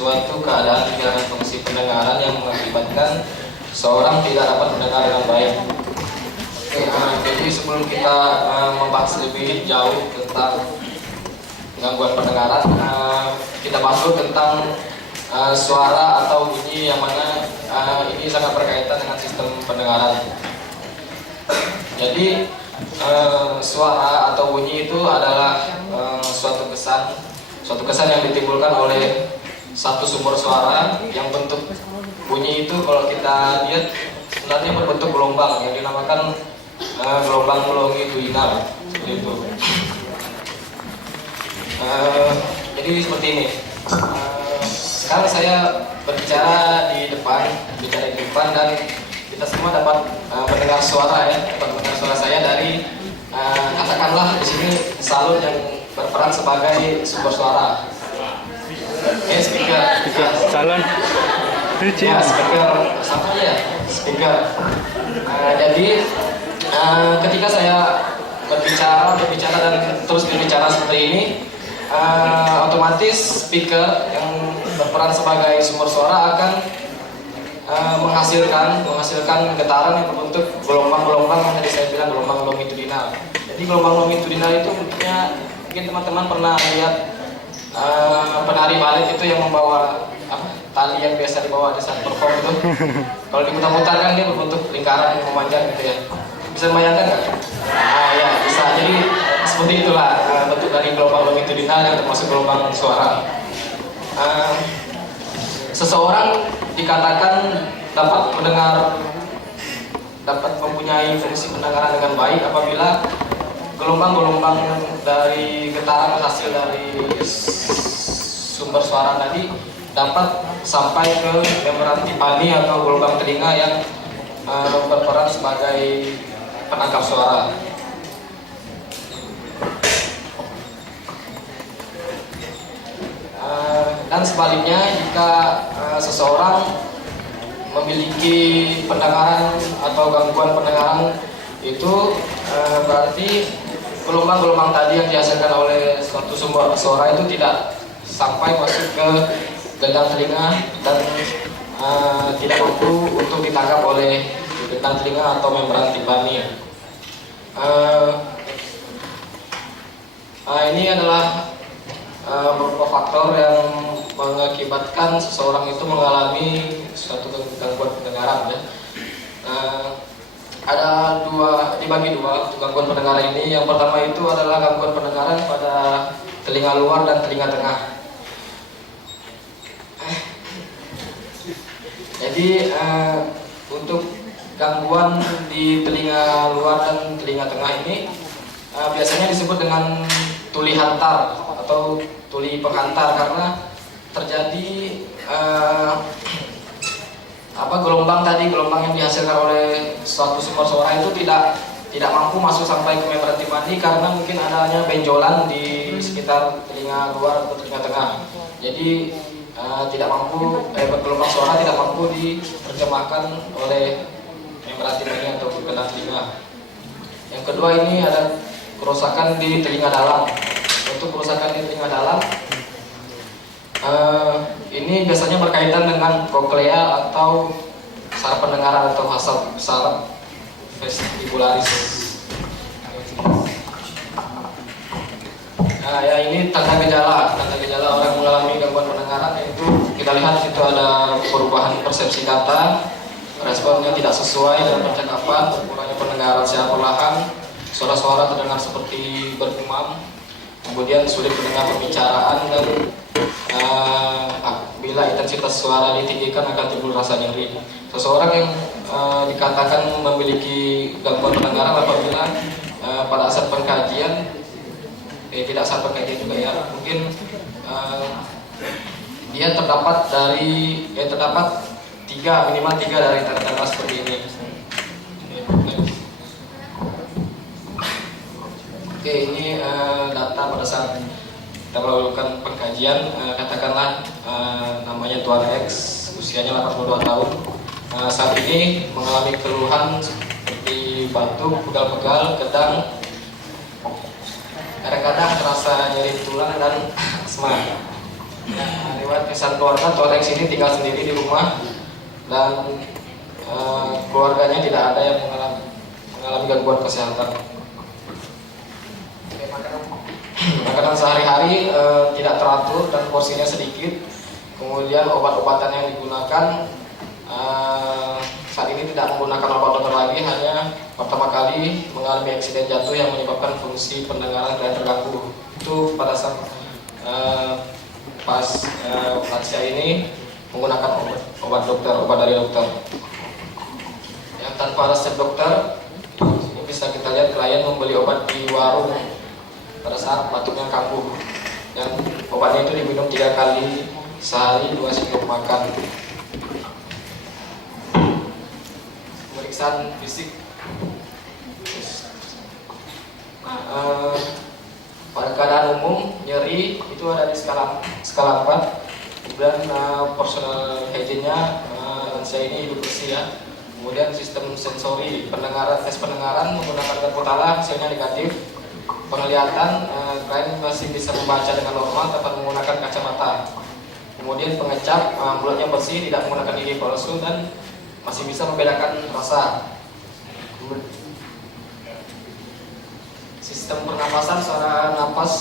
suatu keadaan kehilangan fungsi pendengaran yang mengakibatkan seorang tidak dapat mendengar dengan baik. Oke, jadi sebelum kita membahas lebih jauh tentang gangguan pendengaran, kita bahas dulu tentang suara atau bunyi yang mana ini sangat berkaitan dengan sistem pendengaran. Jadi suara atau bunyi itu adalah suatu kesan yang ditimbulkan oleh satu sumber suara yang bentuk bunyi itu kalau kita lihat sebenarnya berbentuk gelombang yang dinamakan gelombang longitudinal seperti itu. Jadi seperti ini. Sekarang saya berbicara di depan dan kita semua dapat mendengar suara suara saya dari katakanlah di sini salon yang berperan sebagai sumber suara. Speaker. Salon. Ya, speaker sama ya, speaker. Jadi ketika saya berbicara dan terus berbicara seperti ini, otomatis speaker yang berperan sebagai sumber suara akan menghasilkan getaran yang berbentuk gelombang-gelombang yang tadi saya bilang gelombang longitudinal. Jadi gelombang longitudinal itu bentuknya mungkin teman-teman pernah lihat penari balet itu yang membawa tali yang biasa dibawa di saat perform itu. Kalau diputar-putar kan dia berbentuk lingkaran yang memanjang gitu ya. Bisa membayangkan nggak? Ya bisa. Jadi seperti itulah bentuk dari gelombang longitudinal yang termasuk gelombang suara. Seseorang dikatakan dapat mempunyai fungsi pendengaran dengan baik apabila gelombang-gelombang dari getaran hasil dari sumber suara tadi dapat sampai ke membran timpani atau gelombang telinga yang berperan sebagai penangkap suara. Dan sebaliknya jika seseorang memiliki pendengaran atau gangguan pendengaran itu berarti gelombang-gelombang tadi yang dihasilkan oleh suatu sumber suara itu tidak sampai masuk ke gendang telinga dan tidak mampu untuk ditangkap oleh gendang telinga atau membran timpani. Ini adalah beberapa faktor yang mengakibatkan seseorang itu mengalami suatu gangguan pendengaran ya. Ada dibagi dua gangguan pendengaran ini. Yang pertama itu adalah gangguan pendengaran pada telinga luar dan telinga tengah. Jadi untuk gangguan di telinga luar dan telinga tengah ini biasanya disebut dengan tuli hantar atau tuli penghantar karena terjadi gelombang yang dihasilkan oleh suatu sumber suara itu tidak mampu masuk sampai ke membran timpani karena mungkin adanya benjolan di sekitar telinga luar atau telinga tengah. Jadi gelombang suara tidak mampu diterjemahkan oleh membran timpani atau gendang telinga. Yang kedua ini ada kerusakan di telinga dalam. Untuk kerusakan di telinga dalam ini biasanya berkaitan dengan koklea atau saraf pendengaran atau saraf vestibularis. Ini tanda gejala orang mengalami gangguan pendengaran, yaitu kita lihat di situ ada perubahan persepsi kata, responnya tidak sesuai dengan percakapan, berkurangnya pendengaran secara perlahan, suara-suara terdengar seperti bergumam, kemudian sulit mendengar pembicaraan dan bila intensitas suara ditinggikan akan timbul rasa nyeri. Seseorang yang dikatakan memiliki gangguan pendengaran apabila pada saat pengkajian tidak saat pengkajian juga ya, mungkin dia terdapat minimal tiga dari tanda-tanda seperti ini. Oke, ini data pada saat kita melakukan pengkajian, katakanlah namanya Tuan X, usianya 82 tahun. Saat ini mengalami keluhan seperti batuk, pegal-pegal, kedang, kadang-kadang terasa nyeri tulang dan asma. Riwayat kesan keluarga, Toreng sini tinggal sendiri di rumah dan keluarganya tidak ada yang mengalami gangguan kesehatan. Makanan sehari-hari tidak teratur dan porsinya sedikit. Kemudian obat-obatan yang digunakan saat ini tidak menggunakan obat dokter lagi, hanya pertama kali mengalami eksiden jantung yang menyebabkan fungsi pendengaran tidak terganggu. Itu pada saat lansia ini menggunakan obat dokter, obat dari dokter. Yang tanpa resep dokter, ini bisa kita lihat klien membeli obat di warung pada saat batuknya kambuh, dan obatnya itu diminum 3 kali sehari 2 sebelum makan. Pemeriksaan fisik. Pada keadaan umum nyeri itu ada di skala 4. Kemudian personal hygiene-nya lansia ini hidup bersih ya. Kemudian sistem sensori tes pendengaran menggunakan potala hasilnya negatif. Penglihatan klien masih bisa membaca dengan normal tanpa menggunakan kacamata. Kemudian pengecap mulutnya bersih, tidak menggunakan gigi palsu dan masih bisa membedakan rasa. Sistem pernapasan, saluran napas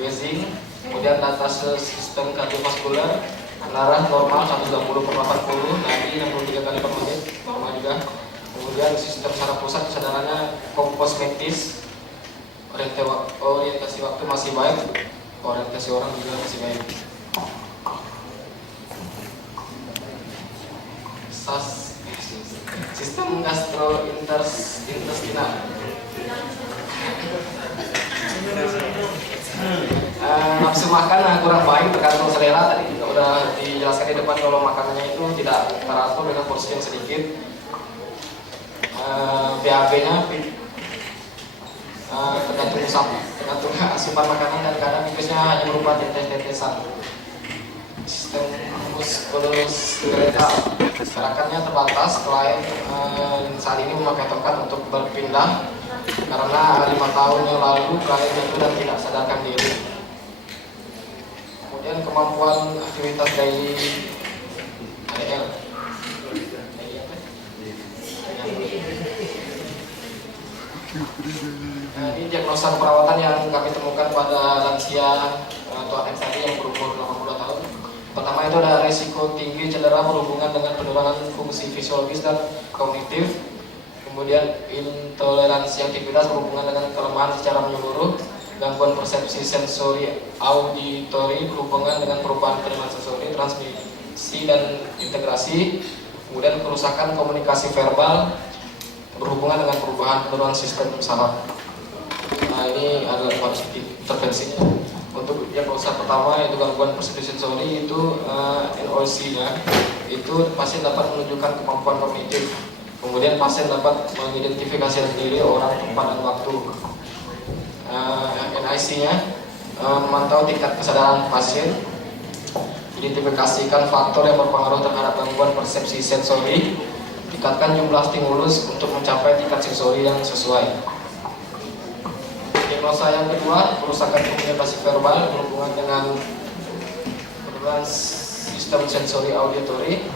breathing, kemudian data sistem kardiovaskular darah normal 120/80, nadi 63 kali per menit, normal juga. Kemudian sistem saraf pusat kesadarannya komposmetis, orientasi waktu masih baik, orientasi orang juga masih baik. Sistem gastrointestinal. Nafsu makan kurang baik, tergantung selera. Tadi juga udah dijelaskan di depan kalau makanannya itu tidak teratur dengan porsi yang sedikit. BAB-nya tergantung asupan makanan dan kadang tipisnya hanya berupa tetes-tetesan. Sistem muskuloskeletal, gerakannya terbatas. Klien saat ini memakai tongkat untuk berpindah karena 5 tahun yang lalu klien itu dan tidak sadarkan diri. Kemudian kemampuan aktivitas daily ADL. Ini diagnosa perawatan yang kami temukan pada lansia atau anak tadi yang berumur 82 tahun. Pertama itu ada risiko tinggi cedera berhubungan dengan penurunan fungsi fisiologis dan kognitif. Kemudian intoleransi aktivitas berhubungan dengan kelemahan secara menyeluruh. Gangguan persepsi sensori auditori berhubungan dengan perubahan penerimaan sensori, transmisi dan integrasi. Kemudian kerusakan komunikasi verbal berhubungan dengan perubahan penurunan sistem saraf. Nah, ini adalah harus intervensinya. Untuk diagnosa pertama yaitu gangguan persepsi sensori itu NOC-nya itu pasien dapat menunjukkan kemampuan kognitif. Kemudian pasien dapat mengidentifikasi sendiri orang, tempat dan waktu. NIC-nya memantau tingkat kesadaran pasien, identifikasikan faktor yang berpengaruh terhadap gangguan persepsi sensori, tingkatkan jumlah stimulus untuk mencapai tingkat sensori yang sesuai. Diagnosa yang kedua, kerusakan komunikasi verbal berhubungan dengan penurunan sistem sensori auditori.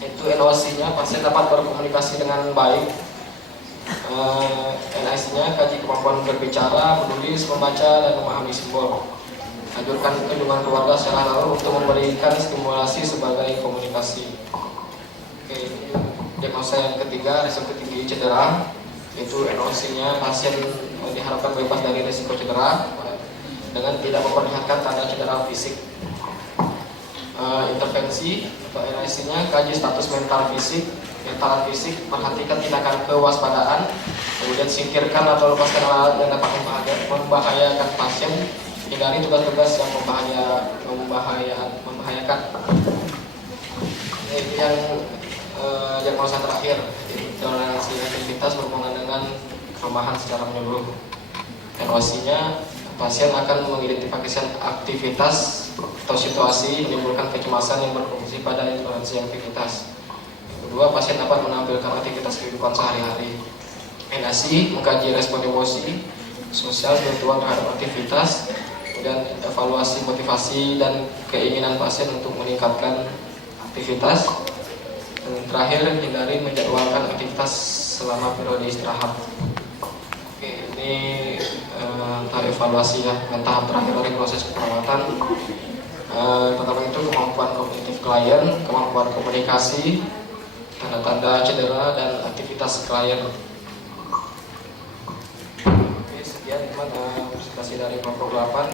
Itu NOC-nya pasien dapat berkomunikasi dengan baik. NIC-nya kaji kemampuan berbicara, menulis, membaca dan memahami simbol. Anjurkan kunjungan keluarga secara lalu untuk memberikan stimulasi sebagai komunikasi. Oke, diagnosa yang ketiga, risiko tinggi cedera. Itu NOC-nya pasien diharapkan bebas dari risiko cedera dengan tidak memperlihatkan tanda cedera fisik. Intervensi atau NIC-nya kaji status mental fisik, perhatikan tindakan kewaspadaan, kemudian singkirkan atau lepaskan alat yang dapat membahayakan pasien, hindari tugas-tugas yang membahayakan. Ini yang diagnosa terakhir, intoleransi aktivitas berhubungan dengan kelemahan secara menyeluruh. NOC-nya pasien akan mengidentifikasi aktivitas atau situasi menimbulkan kecemasan yang berfungsi pada intoleransi aktivitas. Kedua, pasien dapat menampilkan aktivitas kehidupan sehari-hari. NAC mengkaji respon emosi, sosial, spiritual terhadap aktivitas. kemudian evaluasi motivasi dan keinginan pasien untuk meningkatkan aktivitas, dan terakhir hindari menjadwalkan aktivitas selama periode istirahat. Oke, ini tahap evaluasi ya, dan tahap terakhir dari proses perawatan. Pertama itu kemampuan kognitif klien, kemampuan komunikasi, tanda-tanda cedera, dan aktivitas klien. Oke, sekian teman presentasi dari kelompok 8.